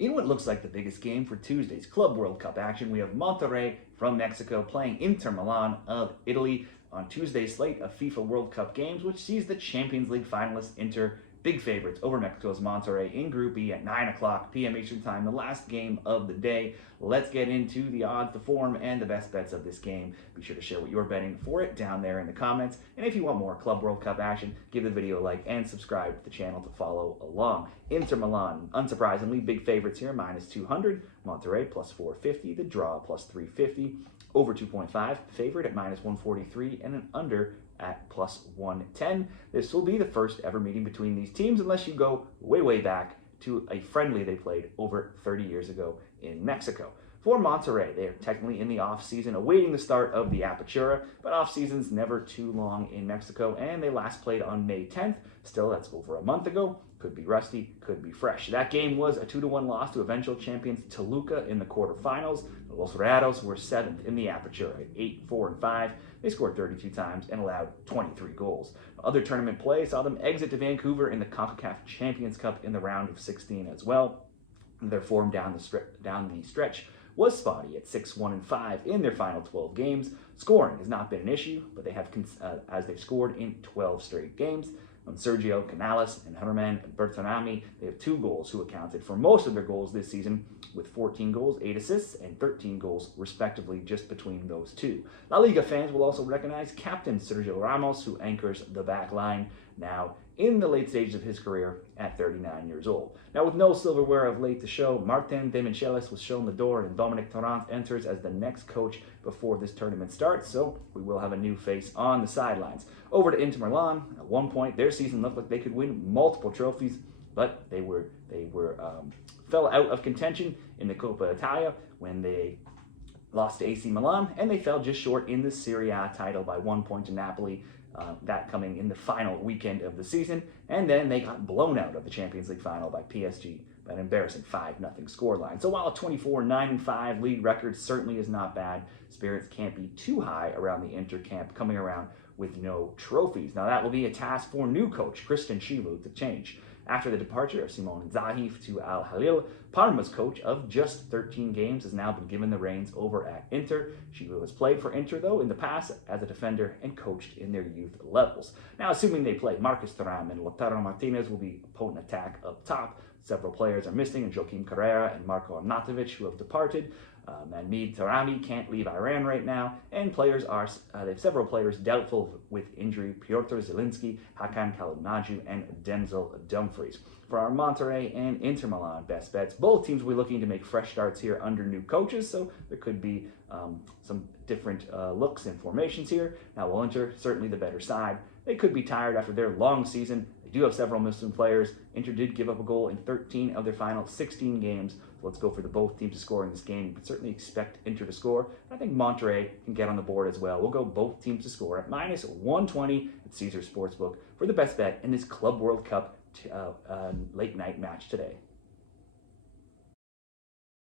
In what looks like the biggest game for Tuesday's Club World Cup action, we have Monterrey from Mexico playing Inter Milan of Italy on Tuesday's slate of FIFA World Cup games, which sees the Champions League finalists Inter big favorites over Mexico's Monterrey in Group E at 9 o'clock p.m. Eastern Time, the last game of the day. Let's get into the odds, the form, and the best bets of this game. Be sure to share what you're betting for it down there in the comments. And if you want more Club World Cup action, give the video a like and subscribe to the channel to follow along. Inter Milan, unsurprisingly, big favorites here, minus 200. Monterrey, plus 450. The draw, plus 350. Over 2.5, favorite at minus 143, and an under at plus 110. This will be the first ever meeting between these teams, unless you go way back to a friendly they played over 30 years ago in Mexico. For Monterrey, they are technically in the off-season, awaiting the start of the Apertura, but off-season's never too long in Mexico, and they last played on May 10th. Still, that's over a month ago. Could be rusty, could be fresh. That game was a 2-1 loss to eventual champions Toluca in the quarterfinals. Los Rayados were 7th in the Apertura at 8-4-5. They scored 32 times and allowed 23 goals. Other tournament play saw them exit to Vancouver in the CONCACAF Champions Cup in the round of 16 as well. Their form down the stretch was spotty at 6-1-5 in their final 12 games. Scoring has not been an issue, but they have as they've scored in 12 straight games. Sergio Canales and Herman Bertanami, they have 2 goals who accounted for most of their goals this season, with 14 goals, 8 assists, and 13 goals respectively just between those two. La Liga fans will also recognize captain Sergio Ramos, who anchors the back line now in the late stages of his career at 39 years old. Now, with no silverware of late to show, Martin de Michelis was shown the door, and Dominic Torrent enters as the next coach before this tournament starts, so we will have a new face on the sidelines. Over to Inter Milan. At one point, their season looked like they could win multiple trophies, but they fell out of contention in the Coppa Italia when they lost to AC Milan, and they fell just short in the Serie A title by 1 point to Napoli, that coming in the final weekend of the season. And then they got blown out of the Champions League final by PSG by an embarrassing 5-0 scoreline. So while a 24-9-5 league record certainly is not bad, spirits can't be too high around the Inter camp coming around with no trophies. Now that will be a task for new coach Christian Chivu to change. After the departure of Simone Inzaghi to Al Hilal, Parma's coach of just 13 games has now been given the reins over at Inter. Chivu has played for Inter, though, in the past as a defender and coached in their youth levels. Now, assuming they play, Marcus Thuram and Lautaro Martinez will be a potent attack up top. Several players are missing, and Joaquim Carrera and Marko Arnautovic, who have departed. Manmid Tarami can't leave Iran right now, and they have several players doubtful with injury: Piotr Zielinski, Hakan Kalumaju, and Denzel Dumfries. For our Monterrey and Inter Milan best bets, both teams will be looking to make fresh starts here under new coaches, so there could be some different looks and formations here. Now, while Inter certainly the better side, they could be tired after their long season. They do have several missing players. Inter did give up a goal in 13 of their final 16 games. So let's go for the both teams to score in this game. You can certainly expect Inter to score. I think Monterrey can get on the board as well. We'll go both teams to score at minus 120 at Caesars Sportsbook for the best bet in this Club World Cup late night match today.